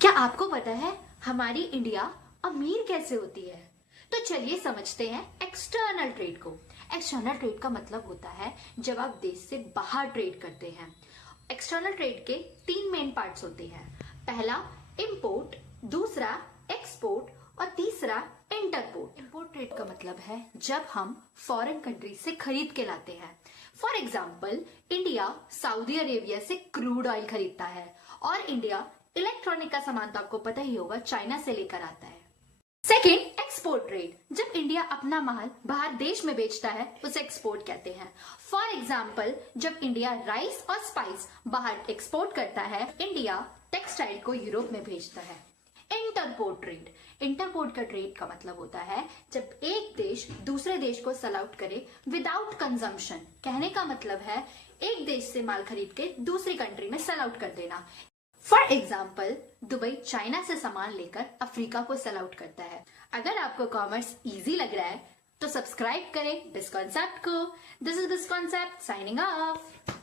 क्या आपको पता है हमारी इंडिया अमीर कैसे होती है? तो चलिए समझते हैं एक्सटर्नल ट्रेड को। एक्सटर्नल ट्रेड का मतलब होता है जब आप देश से बाहर ट्रेड करते हैं। एक्सटर्नल ट्रेड के तीन मेन पार्ट्स होते हैं। पहला इंपोर्ट, दूसरा एक्सपोर्ट और तीसरा इंटरपोर्ट। इंपोर्ट ट्रेड का मतलब है जब हम फॉरेन कंट्री से खरीद के लाते हैं। For example, India Saudi Arabia से क्रूड ऑयल खरीदता है और इंडिया इलेक्ट्रॉनिक का सामान तो आपको पता ही होगा चाइना से लेकर आता है। सेकेंड, एक्सपोर्ट ट्रेड, जब इंडिया अपना माल बाहर देश में बेचता है उसे एक्सपोर्ट कहते हैं। फॉर एग्जाम्पल, जब इंडिया राइस और स्पाइस बाहर एक्सपोर्ट करता है, इंडिया टेक्सटाइल को यूरोप में भेजता है। इंटरपोर्ट ट्रेड, इंटरपोर्ट का ट्रेड का मतलब होता है जब एक देश दूसरे देश को सेल आउट करे विदाउट कंजम्पशन। कहने का मतलब है एक देश से माल खरीद के दूसरी कंट्री में सेल आउट कर देना। फॉर एग्जाम्पल, दुबई चाइना से सामान लेकर अफ्रीका को सेल आउट करता है। अगर आपको कॉमर्स इजी लग रहा है तो सब्सक्राइब करें डिस्कॉन्सेप्ट को। This is Disconcept signing of.